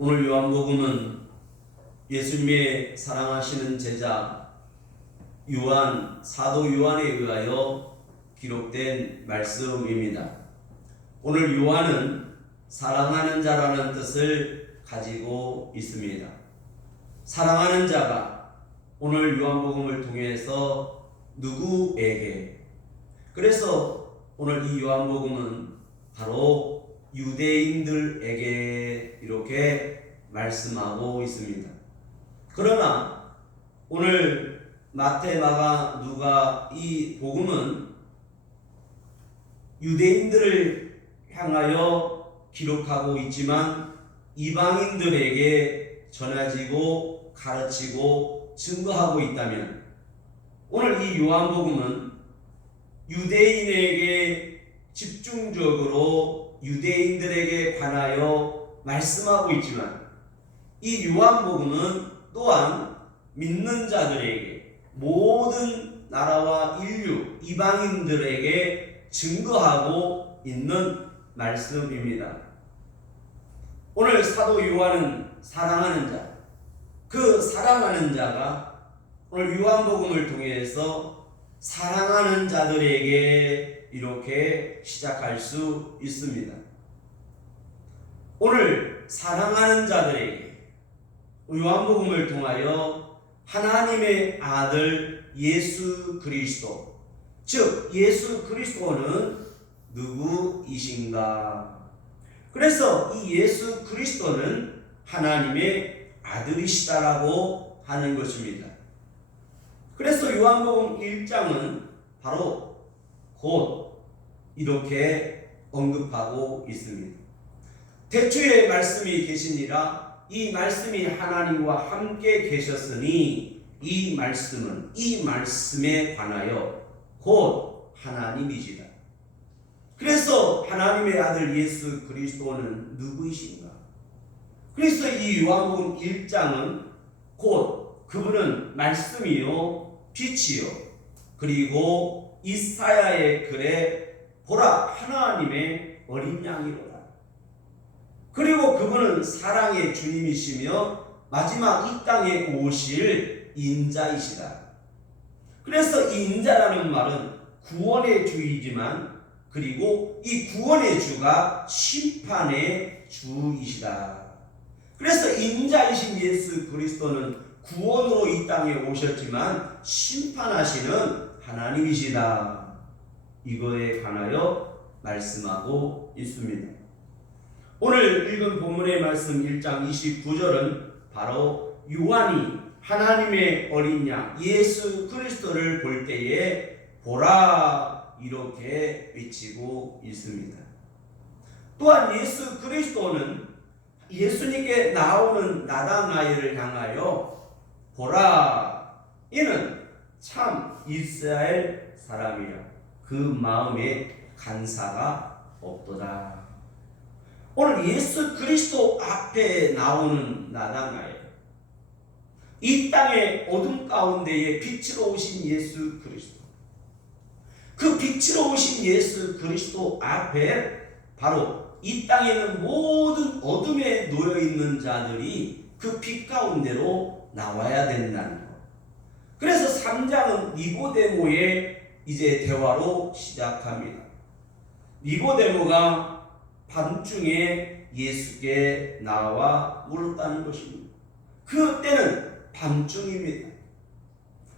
오늘 요한복음은 예수님의 사랑하시는 제자 사도 요한에 의하여 기록된 말씀입니다. 오늘 요한은 사랑하는 자라는 뜻을 가지고 있습니다. 사랑하는 자가 오늘 요한복음을 통해서 누구에게, 그래서 오늘 이 요한복음은 바로 유대인들에게 이렇게 말씀하고 있습니다. 그러나 오늘 마태, 마가, 누가 이 복음은 유대인들을 향하여 기록하고 있지만 이방인들에게 전해지고 가르치고 증거하고 있다면, 오늘 이 요한복음은 유대인에게 집중적으로 유대인들에게 관하여 말씀하고 있지만, 이 요한복음은 또한 믿는 자들에게, 모든 나라와 인류, 이방인들에게 증거하고 있는 말씀입니다. 오늘 사도 요한은 사랑하는 자, 그 사랑하는 자가 오늘 요한복음을 통해서 사랑하는 자들에게 이렇게 시작할 수 있습니다. 오늘 사랑하는 자들에게 요한복음을 통하여 하나님의 아들 예수 그리스도, 즉 예수 그리스도는 누구이신가? 그래서 이 예수 그리스도는 하나님의 아들이시다라고 하는 것입니다. 그래서 요한복음 1장은 바로 곧 이렇게 언급하고 있습니다. 태초에 말씀이 계시니라, 이 말씀이 하나님과 함께 계셨으니 이 말씀은, 이 말씀에 관하여 곧 하나님이시다. 그래서 하나님의 아들 예수 그리스도는 누구이신가? 그래서 이 요한복음 1장은 곧 그분은 말씀이요 빛이요, 그리고 이사야의 글에 보라 하나님의 어린 양이로다. 그리고 그분은 사랑의 주님이시며 마지막 이 땅에 오실 인자이시다. 그래서 이 인자라는 말은 구원의 주이지만, 그리고 이 구원의 주가 심판의 주이시다. 그래서 인자이신 예수 그리스도는 구원으로 이 땅에 오셨지만 심판하시는 하나님이시다. 이거에 관하여 말씀하고 있습니다. 오늘 읽은 본문의 말씀 1장 29절은 바로 요한이 하나님의 어린 양 예수 그리스도를 볼 때에 보라 이렇게 외치고 있습니다. 또한 예수 그리스도는 예수님께 나오는 나다나엘을 향하여 보라, 이는 참 이스라엘 사람이라, 그 마음에 간사가 없도다. 오늘 예수 그리스도 앞에 나오는 나다나엘, 이 땅의 어둠 가운데에 빛으로 오신 예수 그리스도, 그 빛으로 오신 예수 그리스도 앞에 바로 이 땅에는 모든 어둠에 놓여있는 자들이 그 빛 가운데로 나와야 된다는 것. 그래서 3장은 니고데모의 이제 대화로 시작합니다. 니고데모가 밤중에 예수께 나와 물었다는 것입니다. 그때는 밤중입니다.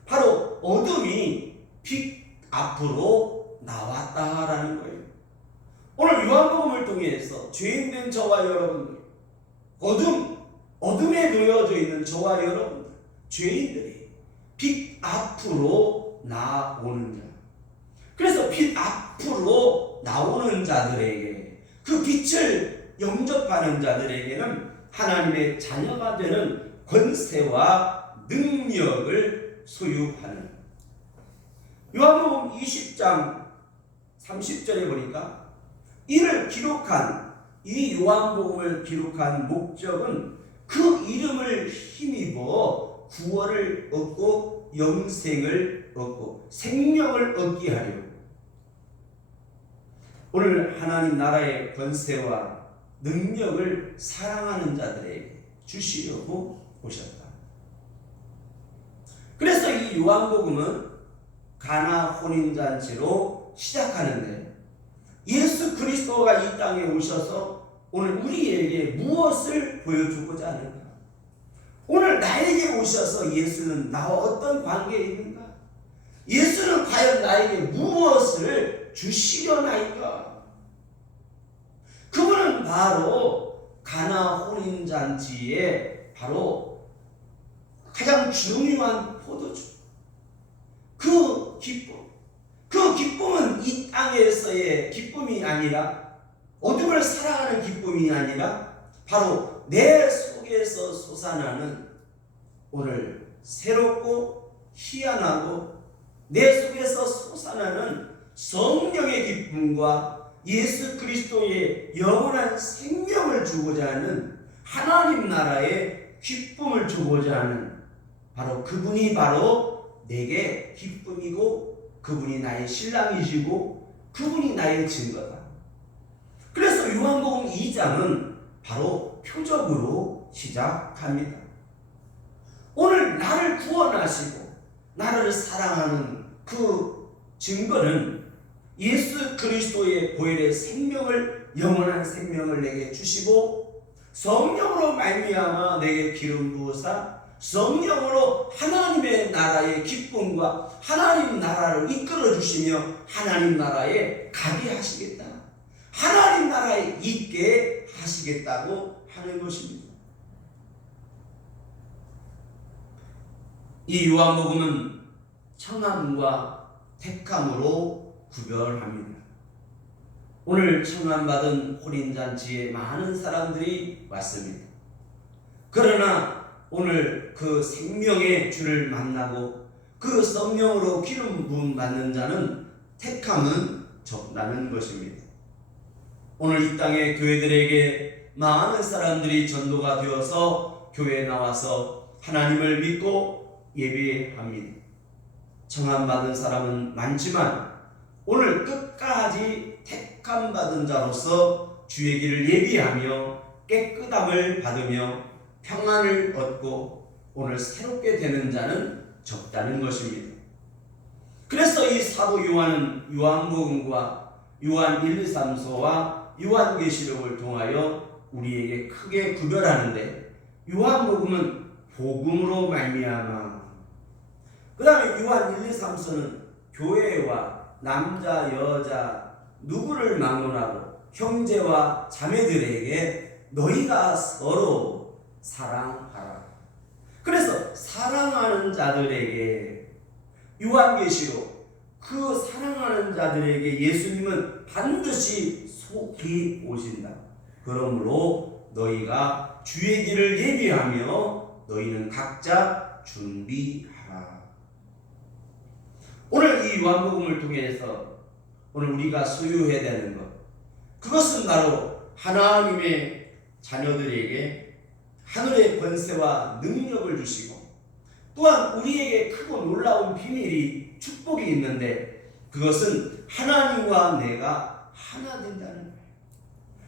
바로 어둠이 빛 앞으로 나왔다라는 거예요. 오늘 요한복음을 통해서 죄인된 저와 여러분들, 어둠에 놓여져 있는 저와 여러분들, 죄인들이 빛 앞으로 나오는 자, 그래서 빛 앞으로 나오는 자들에게, 그 빛을 영접하는 자들에게는 하나님의 자녀가 되는 권세와 능력을 소유하는, 요한복음 20장 30절에 보니까 이를 기록한, 이 요한복음을 기록한 목적은 그 이름을 힘입어 구원을 얻고 영생을 얻고 생명을 얻게 하려고, 오늘 하나님 나라의 권세와 능력을 사랑하는 자들에게 주시려고 오셨다. 그래서 이 요한복음은 가나 혼인잔치로 시작하는데 예수 그리스도가 이 땅에 오셔서 오늘 우리에게 무엇을 보여주고자 하는가? 오늘 나에게 오셔서 예수는 나와 어떤 관계에 있는가? 예수는 과연 나에게 무엇을 주시려나이까? 그분은 바로 가나 혼인잔치의 바로 가장 중요한 포도주. 그 기쁨은 이 땅에서의 기쁨이 아니라, 어둠을 사랑하는 기쁨이 아니라 바로 내 속에서 솟아나는 오늘 새롭고 희한하고 내 속에서 솟아나는 성령의 기쁨과 예수 그리스도의 영원한 생명을 주고자 하는 하나님 나라의 기쁨을 주고자 하는 바로 그분이 바로 내게 기쁨이고 그분이 나의 신랑이시고 그분이 나의 증거다. 그래서 요한복음 2장은 바로 표적으로 시작합니다. 오늘 나를 구원하시고 나를 사랑하는 그 증거는 예수 그리스도의 보혈의 생명을, 영원한 생명을 내게 주시고 성령으로 말미암아 내게 기름 부으사 성령으로 하나님의 나라의 기쁨과 하나님 나라를 이끌어 주시며 하나님 나라에 가게 하시겠다, 하나님 나라에 있게 하시겠다고 하는 것입니다. 이 요한복음은 청함과 택함으로 구별합니다. 오늘 청함받은 혼인잔치에 많은 사람들이 왔습니다. 그러나 오늘 그 생명의 주를 만나고 그 성령으로 기름 부음 받는 자는 택함은 적다는 것입니다. 오늘 이 땅의 교회들에게 많은 사람들이 전도가 되어서 교회에 나와서 하나님을 믿고 예배합니다. 청함받은 사람은 많지만 오늘 끝까지 택함받은 자로서 주의 길을 예비하며 깨끗함을 받으며 평안을 얻고 오늘 새롭게 되는 자는 적다는 것입니다. 그래서 이 사도 요한은 요한복음과 요한 1, 2, 3서와 요한계시록을 통하여 우리에게 크게 구별하는데, 요한복음은 복음으로 말미암아, 그 다음에 요한 1, 2, 3서는 교회와 남자, 여자 누구를 막론하고 형제와 자매들에게 너희가 서로 사랑하라. 그래서 사랑하는 자들에게, 요한계시록 그 사랑하는 자들에게 예수님은 반드시 속히 오신다. 그러므로 너희가 주의 길을 예비하며 너희는 각자 준비하라. 오늘 이 요한복음을 통해서 오늘 우리가 소유해야 되는 것, 그것은 바로 하나님의 자녀들에게 하늘의 권세와 능력을 주시고 또한 우리에게 크고 놀라운 비밀이, 축복이 있는데 그것은 하나님과 내가 하나 된다는 거예요.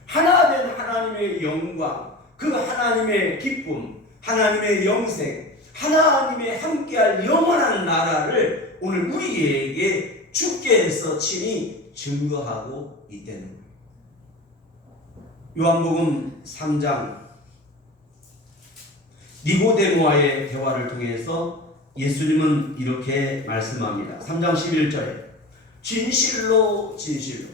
하나 된 하나님의 영광, 그 하나님의 기쁨, 하나님의 영생, 하나님의 함께할 영원한 나라를 오늘 우리에게 주께서 친히 증거하고 있다는 거예요. 요한복음 3장 니고데모와의 대화를 통해서 예수님은 이렇게 말씀합니다. 3장 11절에 진실로 진실로,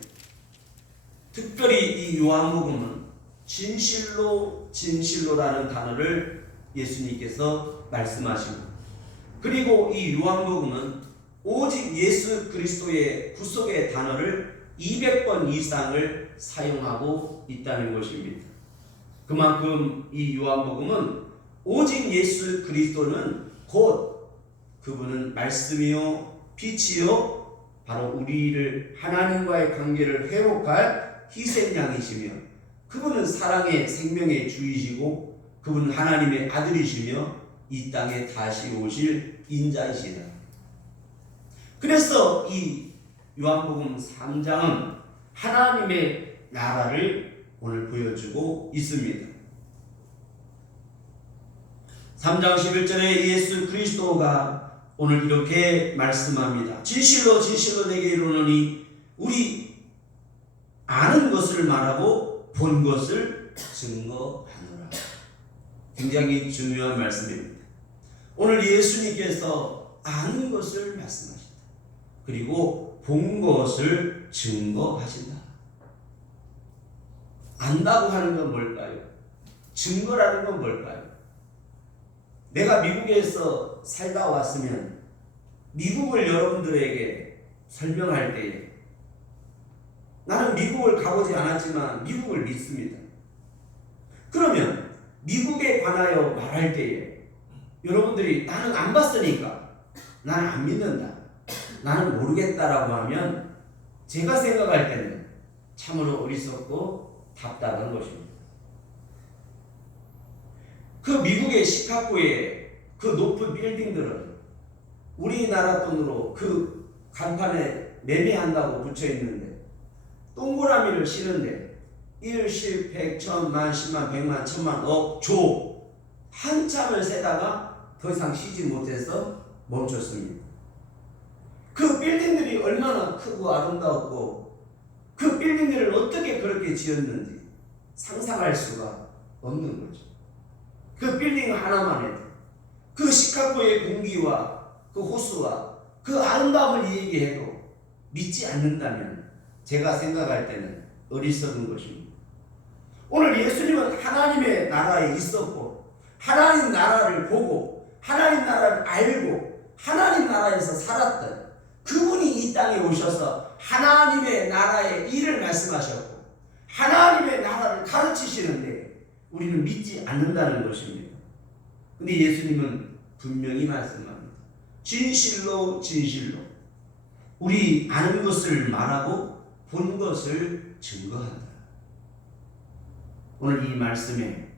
특별히 이 요한복음은 진실로 진실로라는 단어를 예수님께서 말씀하십니다. 그리고 이 요한복음은 오직 예수 그리스도의 구속의 단어를 200번 이상을 사용하고 있다는 것입니다. 그만큼 이 요한복음은 오직 예수 그리스도는 곧 그분은 말씀이요 빛이요 바로 우리를 하나님과의 관계를 회복할 희생양이시며 그분은 사랑의 생명의 주이시고 그분은 하나님의 아들이시며 이 땅에 다시 오실 인자이시다. 그래서 이 요한복음 3장은 하나님의 나라를 오늘 보여주고 있습니다. 3장 11절에 예수 그리스도가 오늘 이렇게 말씀합니다. 진실로 진실로 내게 이르노니 우리 아는 것을 말하고 본 것을 증거하노라. 굉장히 중요한 말씀입니다. 오늘 예수님께서 아는 것을 말씀하신다. 그리고 본 것을 증거하신다. 안다고 하는 건 뭘까요? 증거라는 건 뭘까요? 내가 미국에서 살다 왔으면 미국을 여러분들에게 설명할 때에 나는 미국을 가보지 않았지만 미국을 믿습니다. 그러면 미국에 관하여 말할 때에 여러분들이 나는 안 봤으니까 나는 안 믿는다, 나는 모르겠다라고 하면 제가 생각할 때는 참으로 어리석고 답답한 것입니다. 그 미국의 시카고의 그 높은 빌딩들은 우리나라 돈으로 그 간판에 매매한다고 붙여 있는데 동그라미를 씌는데 1, 10, 100, 1000만, 10만, 100만, 1000만, 억, 조 한참을 세다가 더 이상 쉬지 못해서 멈췄습니다. 그 빌딩들이 얼마나 크고 아름다웠고 그 빌딩들을 어떻게 그렇게 지었는지 상상할 수가 없는 거죠. 그 빌딩 하나만 해도 그 시카고의 공기와 그 호수와 그 아름다움을 얘기해도 믿지 않는다면 제가 생각할 때는 어리석은 것입니다. 오늘 예수님은 하나님의 나라에 있었고 하나님 나라를 보고 하나님 나라를 알고 하나님 나라에서 살았던 그분이 이 땅에 오셔서 하나님의 나라의 일을 말씀하셨고 하나님의 나라를 가르치시는데 우리는 믿지 않는다는 것입니다. 근데 예수님은 분명히 말씀합니다. 진실로 진실로 우리 아는 것을 말하고 본 것을 증거한다. 오늘 이 말씀에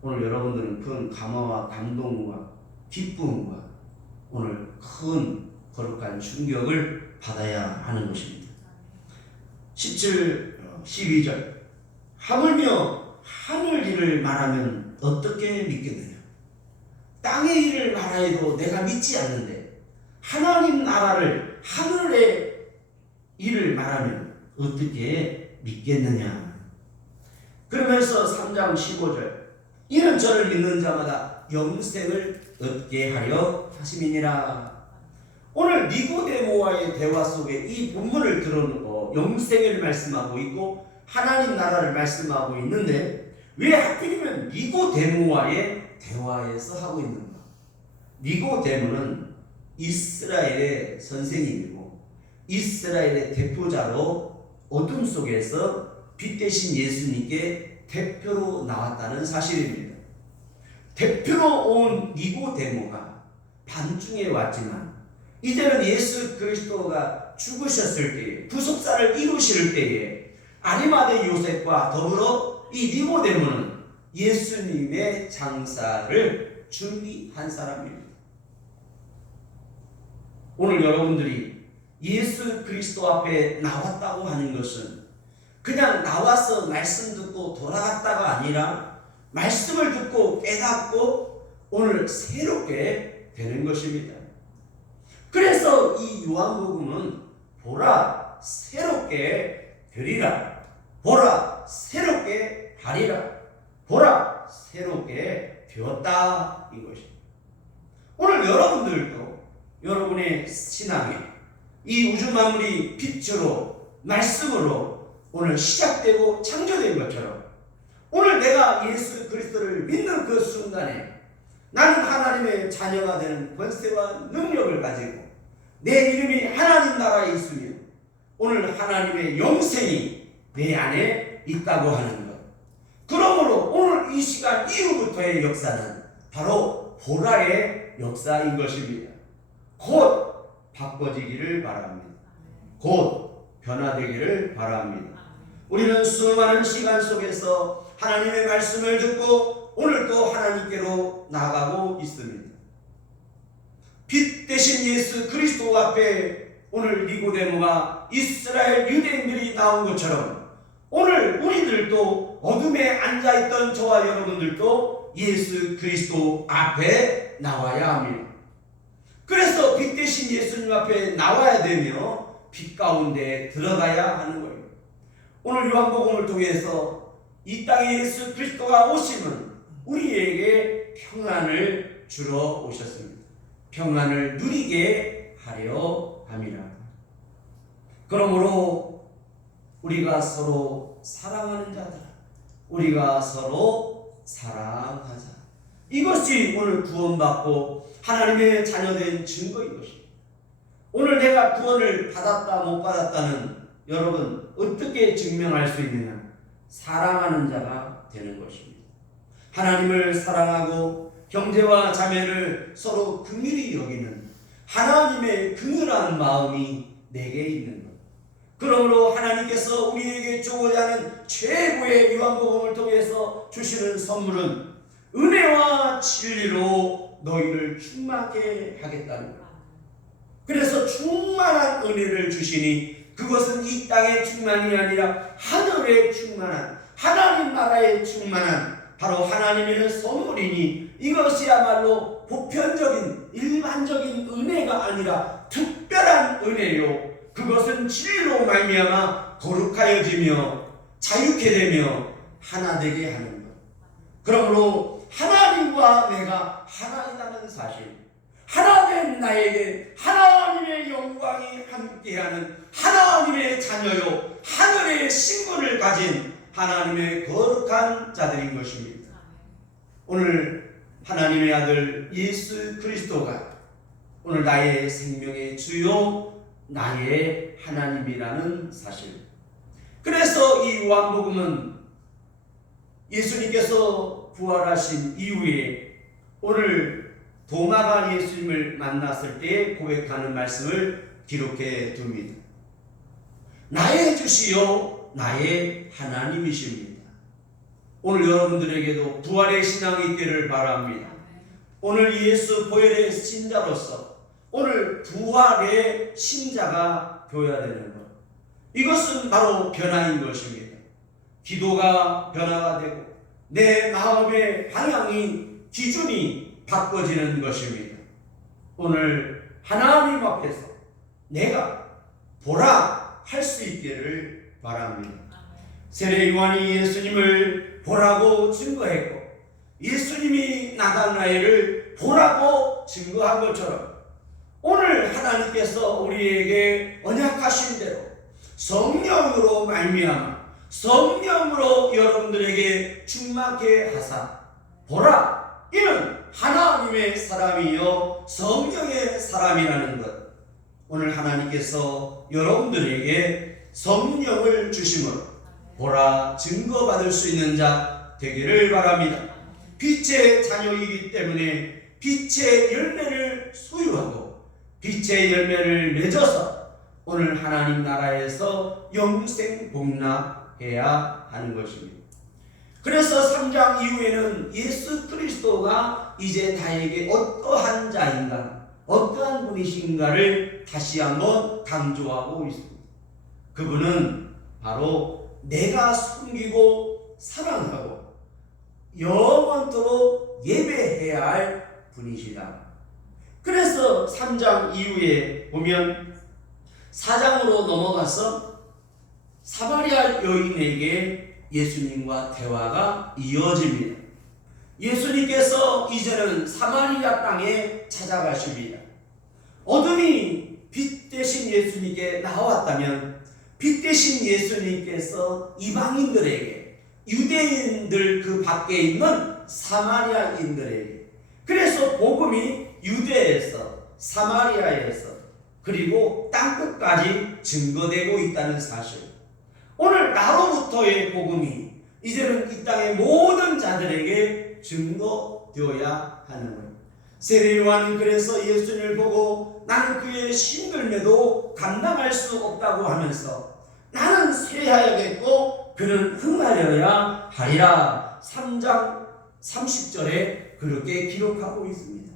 오늘 여러분들은 큰 감화와 감동과 기쁨과 오늘 큰 거룩한 충격을 받아야 하는 것입니다. 17, 12절 하물며 하늘 일을 말하면 어떻게 믿겠느냐. 땅의 일을 말하여도 내가 믿지 않는데 하나님 나라를 하늘의 일을 말하면 어떻게 믿겠느냐. 그러면서 3장 15절 이는 저를 믿는 자마다 영생을 얻게 하려 하심이니라. 오늘 니고데모와의 대화 속에 이 본문을 들어놓고 영생을 말씀하고 있고 하나님 나라를 말씀하고 있는데 왜 하필이면 니고데모와의 대화에서 하고 있는가? 니고데모는 이스라엘의 선생님이고 이스라엘의 대표자로 어둠 속에서 빛 대신 예수님께 대표로 나왔다는 사실입니다. 대표로 온 니고데모가 밤중에 왔지만 이제는 예수 그리스도가 죽으셨을 때에 구속사를 이루실 때에 아리마대 요셉과 더불어 이 니고데모는 예수님의 장사를 준비한 사람입니다. 오늘 여러분들이 예수 그리스도 앞에 나왔다고 하는 것은 그냥 나와서 말씀 듣고 돌아갔다가 아니라 말씀을 듣고 깨닫고 오늘 새롭게 되는 것입니다. 그래서 이 요한복음은 보라 새롭게 되리라, 보라 새롭게 하리라, 보라 새롭게 되었다 이것입니다. 오늘 여러분들도 여러분의 신앙에 이 우주 만물이 빛으로 말씀으로 오늘 시작되고 창조된 것처럼 오늘 내가 예수 그리스도를 믿는 그 순간에 나는 하나님의 자녀가 되는 권세와 능력을 가지고 내 이름이 하나님 나라에 있으며 오늘 하나님의 영생이 내 안에 있다고 하는 것. 그러므로 오늘 이 시간 이후부터의 역사는 바로 보라의 역사인 것입니다. 곧 바꿔지기를 바랍니다. 곧 변화되기를 바랍니다. 우리는 수많은 시간 속에서 하나님의 말씀을 듣고 오늘도 하나님께로 나아가고 있습니다. 빛 대신 예수 그리스도 앞에 오늘 니고데모가 이스라엘 유대인들이 나온 것처럼 오늘 우리들도 어둠에 앉아있던 저와 여러분들도 예수 그리스도 앞에 나와야 합니다. 그래서 빛 대신 예수님 앞에 나와야 되며 빛 가운데 들어가야 하는 거예요. 오늘 요한복음을 통해서 이 땅에 예수 그리스도가 오심은 우리에게 평안을 주러 오셨습니다. 평안을 누리게 하려 함이라. 그러므로 우리가 서로 사랑하는 자들, 우리가 서로 사랑하자. 이것이 오늘 구원받고 하나님의 자녀된 증거인 것입니다. 오늘 내가 구원을 받았다 못 받았다는 여러분 어떻게 증명할 수 있느냐? 사랑하는 자가 되는 것입니다. 하나님을 사랑하고 형제와 자매를 서로 긍휼히 여기는 하나님의 긍휼한 마음이 내게 있는 것. 그러므로 하나님께서 우리에게 주고자 하는 최고의 요한복음을 통해서 주시는 선물은 은혜와 진리로 너희를 충만하게 하겠다는 것. 그래서 충만한 은혜를 주시니 그것은 이 땅의 충만이 아니라 하늘의 충만한, 하나님 나라의 충만한 바로 하나님의 선물이니 이것이야말로 보편적인 일반적인 은혜가 아니라 특별한 은혜요. 그것은 진리로 말미암아 거룩하여지며 자유케 되며 하나 되게 하는 것. 그러므로 하나님과 내가 하나이라는 사실, 하나된 나에게 하나님의 영광이 함께하는 하나님의 자녀요 하늘의 신분을 가진 하나님의 거룩한 자들인 것입니다. 오늘 하나님의 아들 예수 그리스도가 오늘 나의 생명의 주요 나의 하나님이라는 사실. 그래서 이 요한복음은 예수님께서 부활하신 이후에 오늘 도마가 예수님을 만났을 때 고백하는 말씀을 기록해 둡니다. 나의 주시요 나의 하나님이십니다. 오늘 여러분들에게도 부활의 신앙이 있기를 바랍니다. 오늘 예수 보혈의 신자로서 오늘 부활의 신자가 되어야 되는 것. 이것은 바로 변화인 것입니다. 기도가 변화가 되고 내 마음의 방향이 기준이 바꿔지는 것입니다. 오늘 하나님 앞에서 내가 보라 할 수 있기를 바랍니다. 세례 요한이 예수님을 보라고 증거했고 예수님이 나다나엘을 보라고 증거한 것처럼 오늘 하나님께서 우리에게 언약하신 대로 성령으로 말미암아 성령으로 여러분들에게 충만케 하사 보라 이는 하나님의 사람이요 성령의 사람이라는 것. 오늘 하나님께서 여러분들에게 성령을 주심으로 보라 증거받을 수 있는 자 되기를 바랍니다. 빛의 자녀이기 때문에 빛의 열매를 소유하고 빛의 열매를 맺어서 오늘 하나님 나라에서 영생 복락해야 하는 것입니다. 그래서 3장 이후에는 예수 그리스도가 이제 나에게 어떠한 자인가 어떠한 분이신가를 다시 한번 강조하고 있습니다. 그분은 바로 내가 섬기고 사랑하고 영원토록 예배해야 할 분이시다. 그래서 3장 이후에 보면 4장으로 넘어가서 사마리아 여인에게 예수님과 대화가 이어집니다. 예수님께서 이제는 사마리아 땅에 찾아가십니다. 어둠이 빛 대신 예수님께 나왔다면 빛 대신 예수님께서 이방인들에게 유대인들 그 밖에 있는 사마리아인들에게 그래서 복음이 유대에서 사마리아에서 그리고 땅끝까지 증거되고 있다는 사실. 오늘 나로부터의 복음이 이제는 이 땅의 모든 자들에게 증거되어야 하는 거예요. 세례 요한은 그래서 예수님을 보고 나는 그의 힘들매도 감당할 수 없다고 하면서 나는 쇠하여야겠고 그는 흥하여야 하리라 3장 30절에 그렇게 기록하고 있습니다.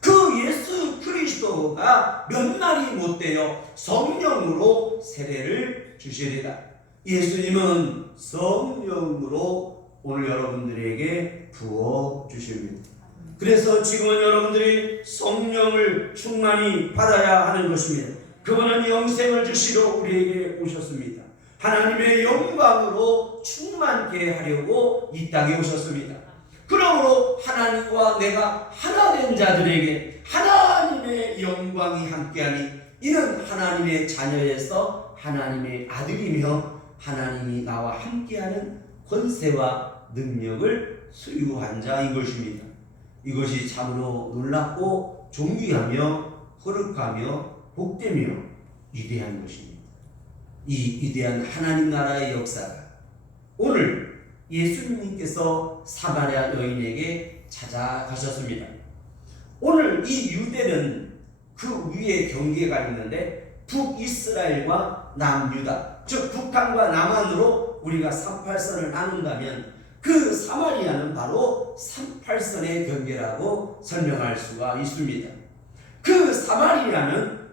그 예수 그리스도가 몇 날이 못되어 성령으로 세례를 주시리다. 예수님은 성령으로 오늘 여러분들에게 부어 주십니다. 그래서 지금은 여러분들이 성령을 충만히 받아야 하는 것입니다. 그분은 영생을 주시러 우리에게 오셨습니다. 하나님의 영광으로 충만케 하려고 이 땅에 오셨습니다. 그러므로 하나님과 내가 하나 된 자들에게 하나님의 영광이 함께하니 이는 하나님의 자녀에서 하나님의 아들이며 하나님이 나와 함께하는 권세와 능력을 소유한 자인 것입니다. 이것이 참으로 놀랍고 존귀하며 거룩하며 복되며 위대한 것입니다. 이 위대한 하나님 나라의 역사가 오늘 예수님께서 사마리아 여인에게 찾아가셨습니다. 오늘 이 유대는 그 위에 경계가 있는데 북이스라엘과 남유다, 즉 북한과 남한으로 우리가 38선을 나눈다면 그 사마리아는 바로 38선의 경계라고 설명할 수가 있습니다. 그 사마리아는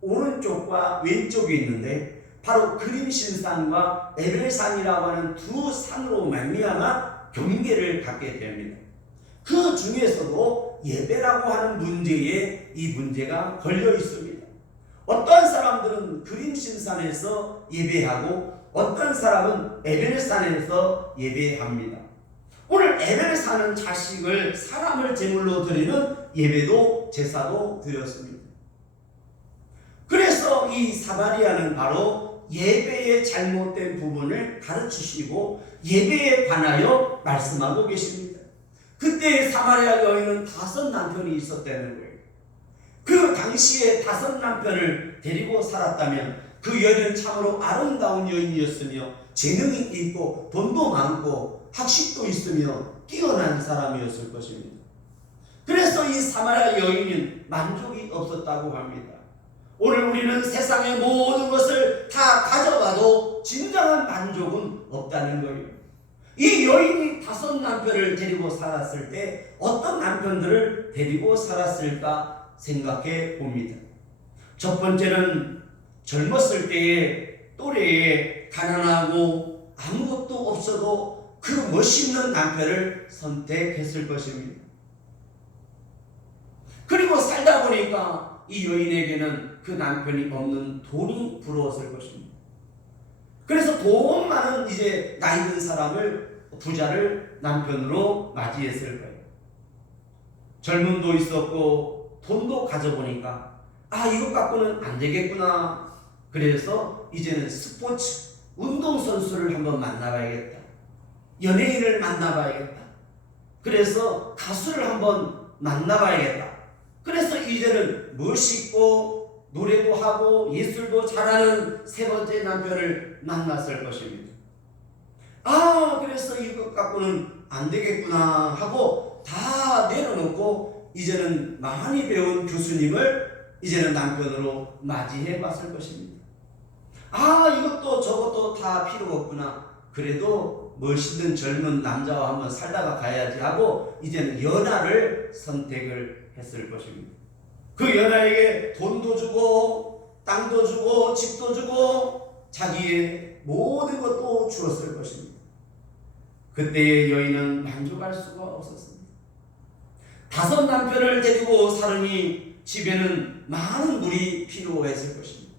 오른쪽과 왼쪽에 있는데 바로 그림신산과 에벨산이라고 하는 두 산으로 말미암아 경계를 갖게 됩니다. 그 중에서도 예배라고 하는 문제에 이 문제가 걸려 있습니다. 어떤 사람들은 그림신산에서 예배하고 어떤 사람은 에벨산에서 예배합니다. 오늘 에벨산은 자식을 사람을 제물로 드리는 예배도 제사도 드렸습니다. 그래서 이 사마리아는 바로 예배의 잘못된 부분을 가르치시고 예배에 관하여 말씀하고 계십니다. 그때 사마리아 여인은 5 남편이 있었다는 거예요. 그 당시에 5 남편을 데리고 살았다면 그 여인은 참으로 아름다운 여인이었으며 재능이 있고 돈도 많고 학식도 있으며 뛰어난 사람이었을 것입니다. 그래서 이 사마리아 여인은 만족이 없었다고 합니다. 오늘 우리는 세상의 모든 것을 다 가져가도 진정한 만족은 없다는 거예요. 이 여인이 5 남편을 데리고 살았을 때 어떤 남편들을 데리고 살았을까 생각해 봅니다. 첫 번째는 젊었을 때의 또래에 가난하고 아무것도 없어도 그 멋있는 남편을 선택했을 것입니다. 그리고 살다 보니까 이 여인에게는 그 남편이 없는 돈이 부러웠을 것입니다. 그래서 돈 많은 이제 나이 든 사람을, 부자를 남편으로 맞이했을 거예요. 젊음도 있었고 돈도 가져보니까 이것 갖고는 안 되겠구나. 그래서 이제는 스포츠, 운동선수를 한번 만나봐야겠다. 연예인을 만나봐야겠다. 그래서 가수를 한번 만나봐야겠다. 그래서 이제는 멋있고 노래도 하고 예술도 잘하는 3번째 남편을 만났을 것입니다. 그래서 이것 갖고는 안 되겠구나 하고 다 내려놓고 이제는 많이 배운 교수님을 이제는 남편으로 맞이해 봤을 것입니다. 이것도 저것도 다 필요 없구나. 그래도 멋있는 젊은 남자와 한번 살다가 가야지 하고 이제는 연하를 선택을 했을 것입니다. 그 연하에게 돈도 주고 땅도 주고 집도 주고 자기의 모든 것도 주었을 것입니다. 그때의 여인은 만족할 수가 없었습니다. 5 남편을 데리고 사느니 집에는 많은 물이 필요했을 것입니다.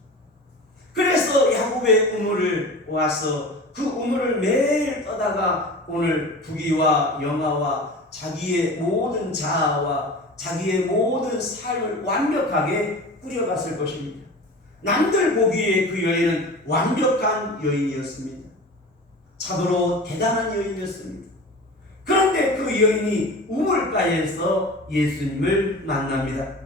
그래서 야곱의 우물을 와서 그 우물을 매일 떠다가 오늘 부귀와 영화와 자기의 모든 자아와 자기의 모든 삶을 완벽하게 꾸려갔을 것입니다. 남들 보기에 그 여인은 완벽한 여인이었습니다. 참으로 대단한 여인이었습니다. 그런데 그 여인이 우물가에서 예수님을 만납니다.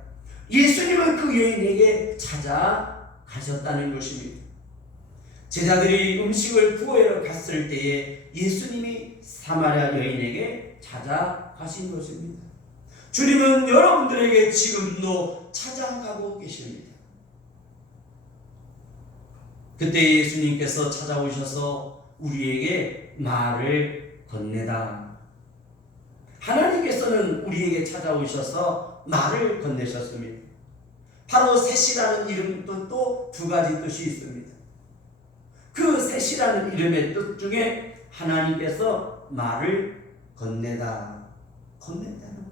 예수님은 그 여인에게 찾아가셨다는 것입니다. 제자들이 음식을 구하러 갔을 때에 예수님이 사마리아 여인에게 찾아가신 것입니다. 주님은 여러분들에게 지금도 찾아가고 계십니다. 그때 예수님께서 찾아오셔서 우리에게 말을 건네다. 하나님께서는 우리에게 찾아오셔서 말을 건네셨습니다. 바로 셋이라는 이름도 또 2가지 뜻이 있습니다. 그 셋이라는 이름의 뜻 중에 하나님께서 말을 건네다. 건넨다는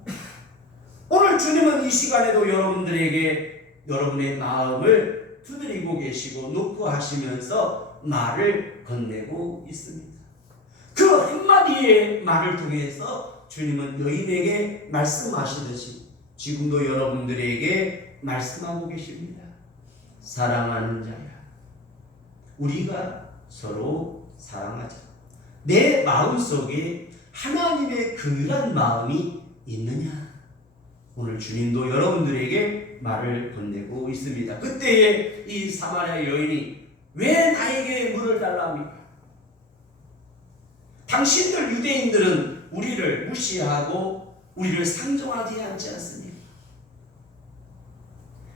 오늘 주님은 이 시간에도 여러분들에게 여러분의 마음을 두드리고 계시고 놓고 하시면서 말을 건네고 있습니다. 그 한마디의 말을 통해서 주님은 여인에게 말씀하시듯이 지금도 여러분들에게 말씀하고 계십니다. 사랑하는 자야, 우리가 서로 사랑하자. 내 마음속에 하나님의 그런 마음이 있느냐? 오늘 주님도 여러분들에게 말을 건네고 있습니다. 그때에 이 사마리아 여인이 왜 나에게 물을 달라 합니까? 당신들 유대인들은 우리를 무시하고 우리를 상종하지 않지 않습니까?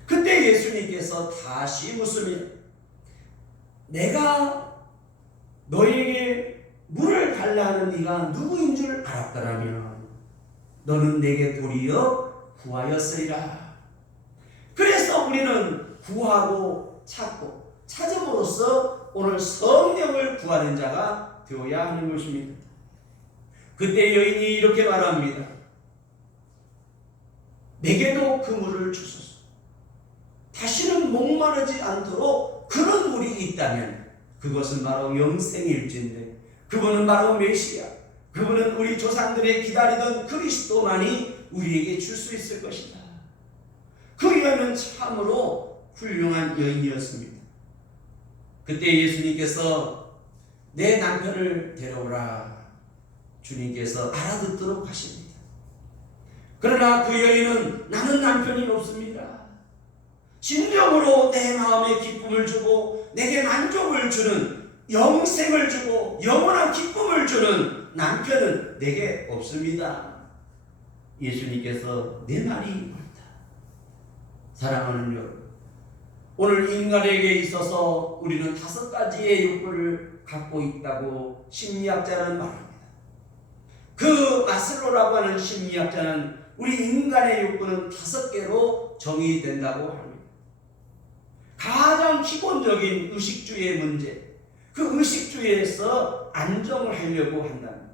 그때 예수님께서 다시 묻습니다. 내가 너에게 물을 달라 하는 네가 누구인 줄 알았더라면 너는 내게 도리어 구하였으리라. 그래서 우리는 구하고 찾고 찾음으로써 오늘 성령을 구하는 자가 되어야 하는 것입니다. 그때 여인이 이렇게 말합니다. 내게도 그 물을 주소서. 다시는 목마르지 않도록 그런 물이 있다면 그것은 바로 영생일진데, 그분은 바로 메시아, 그분은 우리 조상들의 기다리던 그리스도만이 우리에게 줄 수 있을 것이다. 그 여인은 참으로 훌륭한 여인이었습니다. 그때 예수님께서 내 남편을 데려오라 주님께서 알아듣도록 하십니다. 그러나 그 여인은 나는 남편이 없습니다. 진정으로 내 마음에 기쁨을 주고 내게 만족을 주는, 영생을 주고 영원한 기쁨을 주는 남편은 내게 없습니다. 예수님께서 내 말이 옳다. 사랑하는 여러분, 오늘 인간에게 있어서 우리는 5가지의 욕구를 갖고 있다고 심리학자는 말합니다. 그 마슬로라고 하는 심리학자는 우리 인간의 욕구는 5개로 정의된다고 합니다. 가장 기본적인 의식주의 문제, 그 의식주의에서 안정을 하려고 한답니다.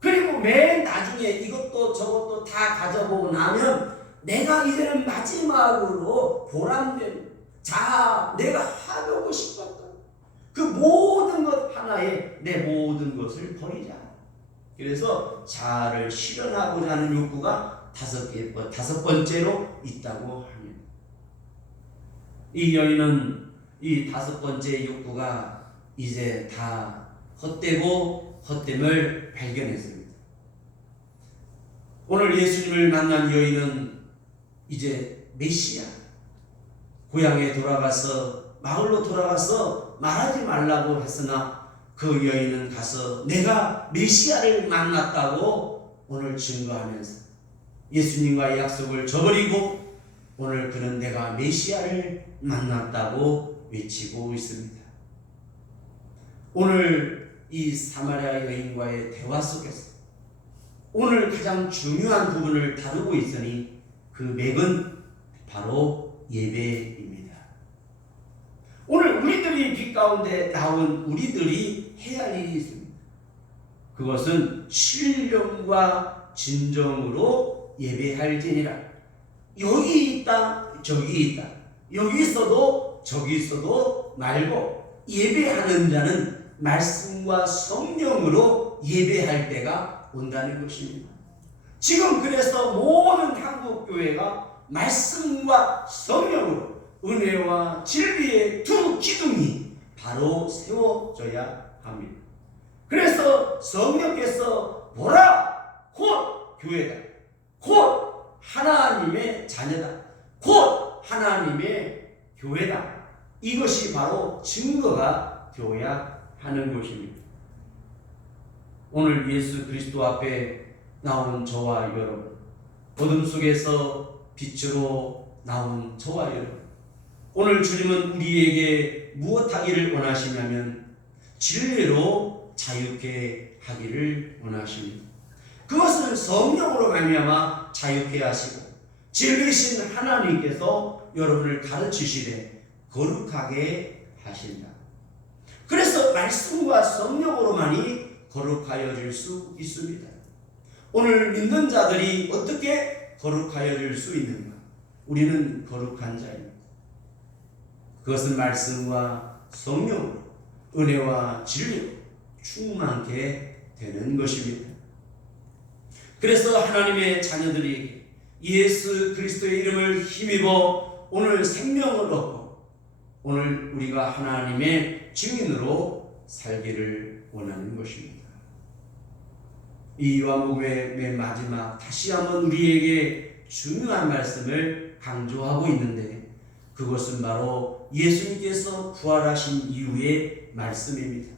그리고 맨 나중에 이것도 저것도 다 가져보고 나면 내가 이제는 마지막으로 보람된 자아, 내가 하고 싶었던 그 모든 것 하나에 내 모든 것을 버리자. 그래서 자아를 실현하고자 하는 욕구가 5번째로 있다고 합니다. 이 여인은 이 5번째 욕구가 이제 다 헛되고 헛됨을 발견했습니다. 오늘 예수님을 만난 여인은 이제 메시아, 고향에 돌아가서 마을로 돌아가서 말하지 말라고 했으나 그 여인은 가서 내가 메시아를 만났다고 오늘 증거하면서 예수님과의 약속을 저버리고 오늘 그는 내가 메시아를 만났다고 외치고 있습니다. 오늘 이 사마리아 여인과의 대화 속에서 오늘 가장 중요한 부분을 다루고 있으니 그 맥은 바로 예배입니다. 오늘 우리들이 빛 가운데 나온 우리들이 해야 할 일이 있습니다. 그것은 신령과 진정으로 예배할지니라. 여기 있다 저기 있다, 여기 있어도 저기 있어도 말고 예배하는 자는 말씀과 성령으로 예배할 때가 온다는 것입니다. 지금 그래서 모든 한국교회가 말씀과 성령으로 은혜와 진리의 두 기둥이 바로 세워져야 합니다. 그래서 성령께서 보라, 곧 교회다, 곧 하나님의 자녀다, 곧 하나님의 교회다. 이것이 바로 증거가 되어야 하는 것입니다. 오늘 예수 그리스도 앞에 나온 저와 여러분, 어둠 속에서 빛으로 나온 저와 여러분, 오늘 주님은 우리에게 무엇하기를 원하시냐면 진리로 자유케 하기를 원하십니다. 그것은 성령으로 말미암아 자유케 하시고 진리신 하나님께서 여러분을 가르치시되 거룩하게 하신다. 그래서 말씀과 성령으로만이 거룩하여질 수 있습니다. 오늘 믿는 자들이 어떻게 거룩하여질 수 있는가? 우리는 거룩한 자입니다. 그것은 말씀과 성령, 은혜와 진리로 충만케 되는 것입니다. 그래서 하나님의 자녀들이 예수 그리스도의 이름을 힘입어 오늘 생명을 얻고 오늘 우리가 하나님의 증인으로 살기를 원하는 것입니다. 이 요한복음의 맨 마지막 다시 한번 우리에게 중요한 말씀을 강조하고 있는데 그것은 바로 예수님께서 부활하신 이후의 말씀입니다.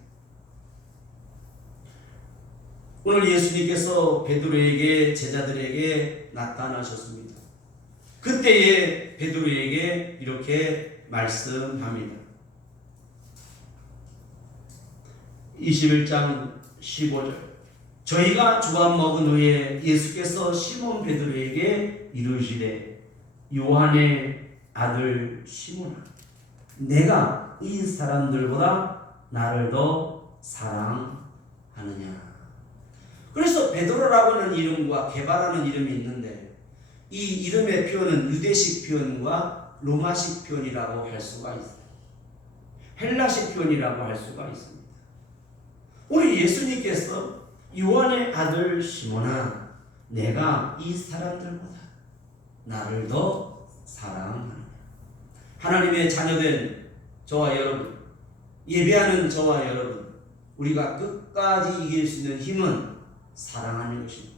오늘 예수님께서 베드로에게 제자들에게 나타나셨습니다. 그때에 베드로에게 이렇게 말씀합니다. 21장 15절 저희가 조각 먹은 후에 예수께서 시몬 베드로에게 이르시되 요한의 아들 시몬아 내가 이 사람들보다 나를 더 사랑하느냐. 그래서 베드로라고 하는 이름과 게바라는 이름이 있는데 이 이름의 표현은 유대식 표현과 로마식 표현이라고 할 수가 있어요. 헬라식 표현이라고 할 수가 있습니다. 우리 예수님께서 요한의 아들 시몬아 내가 이 사람들보다 나를 더 사랑하느냐. 하나님의 자녀된 저와 여러분, 예배하는 저와 여러분, 우리가 끝까지 이길 수 있는 힘은 사랑하는 것입니다.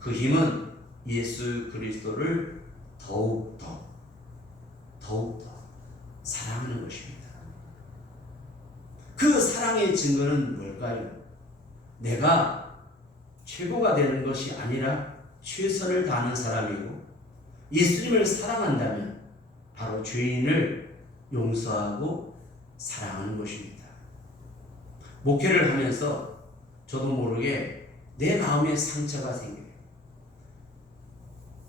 그 힘은 예수 그리스도를 더욱더 사랑하는 것입니다. 그 사랑의 증거는 뭘까요? 내가 최고가 되는 것이 아니라 최선을 다하는 사람이고 예수님을 사랑한다면 바로 죄인을 용서하고 사랑하는 것입니다. 목회를 하면서 저도 모르게 내 마음에 상처가 생겨요.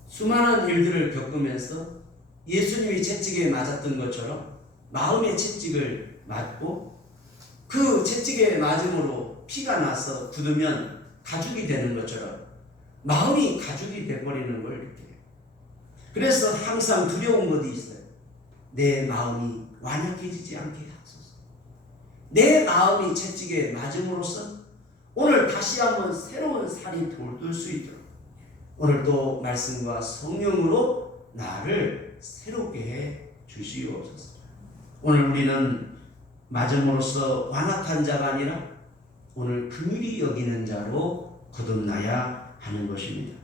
수많은 일들을 겪으면서 예수님이 채찍에 맞았던 것처럼 마음의 채찍을 맞고 그 채찍에 맞음으로 피가 나서 굳으면 가죽이 되는 것처럼 마음이 가죽이 돼버리는 걸 느껴요. 그래서 항상 두려운 것이 있어요. 내 마음이 완약해지지 않게 하소서. 내 마음이 채찍에 맞음으로써 오늘 다시 한번 새로운 살이 돋을 수 있도록 오늘도 말씀과 성령으로 나를 새롭게 해 주시옵소서. 오늘 우리는 맞음으로써 완악한 자가 아니라 오늘 긍휼히 여기는 자로 거듭나야 하는 것입니다.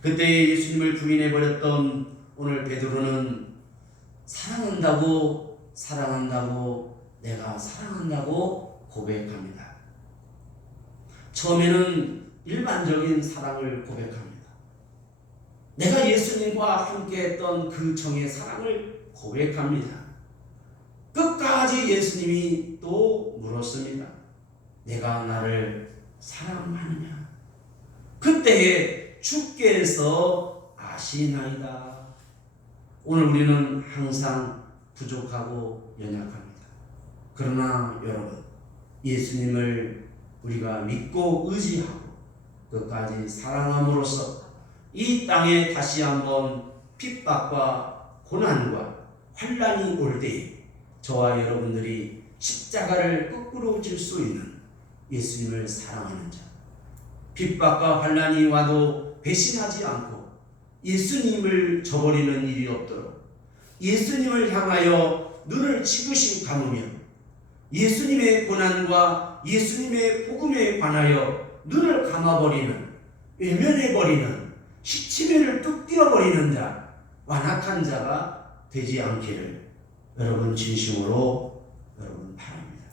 그때 예수님을 부인해버렸던 오늘 베드로는 사랑한다고 내가 사랑한다고 고백합니다. 처음에는 일반적인 사랑을 고백합니다. 내가 예수님과 함께했던 그 정의 사랑을 고백합니다. 끝까지 예수님이 또 물었습니다. 내가 나를 사랑하느냐? 그때에 주께서 아시나이다. 오늘 우리는 항상 부족하고 연약합니다. 그러나 여러분, 예수님을 우리가 믿고 의지하고 끝까지 사랑함으로써 이 땅에 다시 한번 핍박과 고난과 환난이 올 때에 저와 여러분들이 십자가를 거꾸로 질 수 있는 예수님을 사랑하는 자, 핍박과 환난이 와도 배신하지 않고 예수님을 저버리는 일이 없도록 예수님을 향하여 눈을 지그시 감으며 예수님의 고난과 예수님의 복음에 관하여 눈을 감아버리는, 외면해버리는, 시치면을 뚝 띄어버리는 자, 완악한 자가 되지 않기를 여러분 진심으로 여러분 바랍니다.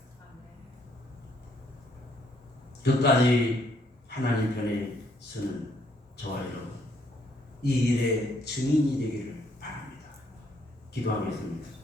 끝까지 하나님 편에 서는 저와 여러분, 이 일의 증인이 되기를 바랍니다. 기도하겠습니다.